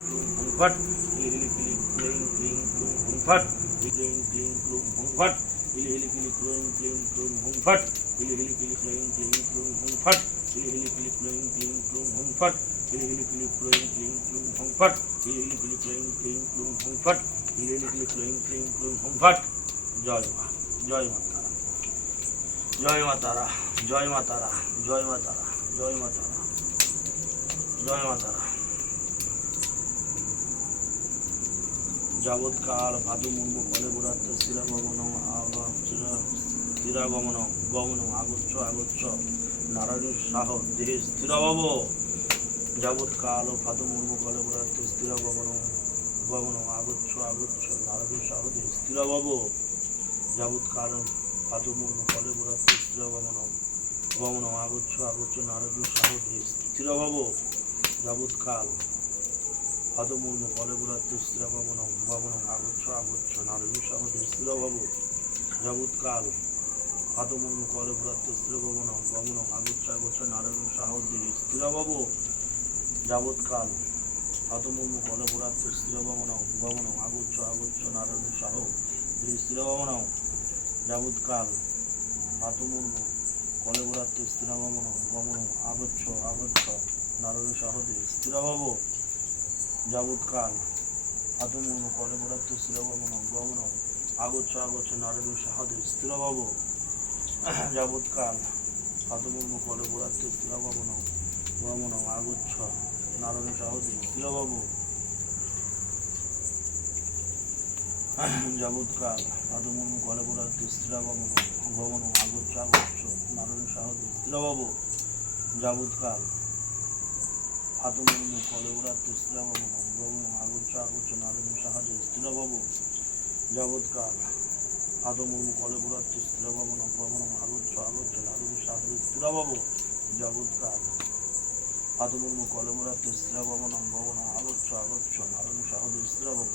घुंघट हिली किली क्लोइंग क्लीम क्लूम घुंघट क्लोइंग क्लीम क्लूम घुंघट हिली हिली किली क्लोइंग क्लीम क्लूम घुंघट हिली हिली किली क्लोइंग क्लीम क्लूम घुंघट हिली हिली किली क्लोइंग क्लीम क्लूम घुंघट हिली हिली किली क्लोइंग क्लीम क्लूम घुंघट हिली हिली किली क्लोइंग क्लीम क्लूम घुंघट हिली हिली किली क्लोइंग क्लीम क्लूम घुंघट जय माँ जय माता जय माता जय माता जय माता जय माता जय माता যাবৎকাল ভাদু মুর্মু ফলে বুড়াতে স্থিরাগমন স্থিরাগমন গমন আগচ্ছ আগচ্ছ নারায়ণ সাহ দেহে স্থিরভব যাবৎকাল ভাদু মুর্মু ফলে বুড়াতে স্থিরাগমন গমন আগচ্ছ আগচ্ছ নারায়ণ সাহ দেহে স্থিরভব যাবৎকাল ভাদু মুর্মু ফলে বুড়াতে স্থিরাগমন গমন আগচ্ছ আগচ্ছ নারায়ণ সাহ দেহে স্থিরভব যাবৎকাল পদমূর্ম কলবুরাত্ম স্থিরভবন ভবন আগচ্ছ আগচ্ছ নারী সহদে স্থিরভব, যাবৎকাল। পদমূর্ম কলবুরাত্ম স্থিরভবন ভবন আগচ্ছ আগচ্ছ সহদে স্থিরভব, যাবৎকাল। পদমূর্ম কলবুরাত্ম স্থিরভবন ভবন আগচ্ছ আগচ্ছ নারায়ণ সহ স্থিরভবন, যাবৎকাল। পদমূর্ম কলবুরাত্ম স্থিরভবন ভবন আগচ্ছ আগচ্ছ সহদে স্থিরভব যাবৎকাল আতমূর্ণ কলে বরাত্ম স্থিরভবন গমন আগচ্ছ আগচ্ছ নারদ সাহাদে স্থিরভব। যাবৎকাল আতমূর্ণ কলে বরাত্ম স্থিরভবন গমন আগচ্ছ নারদ সাহদে স্থিরভব। যাবৎকাল আতমূর্ণ কলে বরাত্ম স্থিরভবন গমন আগচ্ছ আগচ্ছ নারদ সাহদে স্থিরভব। যাবৎকাল আতমূর্ণ কলবরাত্ম স্থিরভব গমন আগচ্ছ আগচ্ছ নারদ সাহায্য স্থিরভব যাবৎকাল আদমূর্ম কলবরাত্ম স্থিরভবন গমন আগচ্ছ আগচ্ছ নারদ সাহায্য স্থিরভব যাবৎকাল আদমূর্ম কলবরাত্ম স্থিরভবন গমন আগচ্ছ আগচ্ছ নারদ সাহায্যে স্থিরভব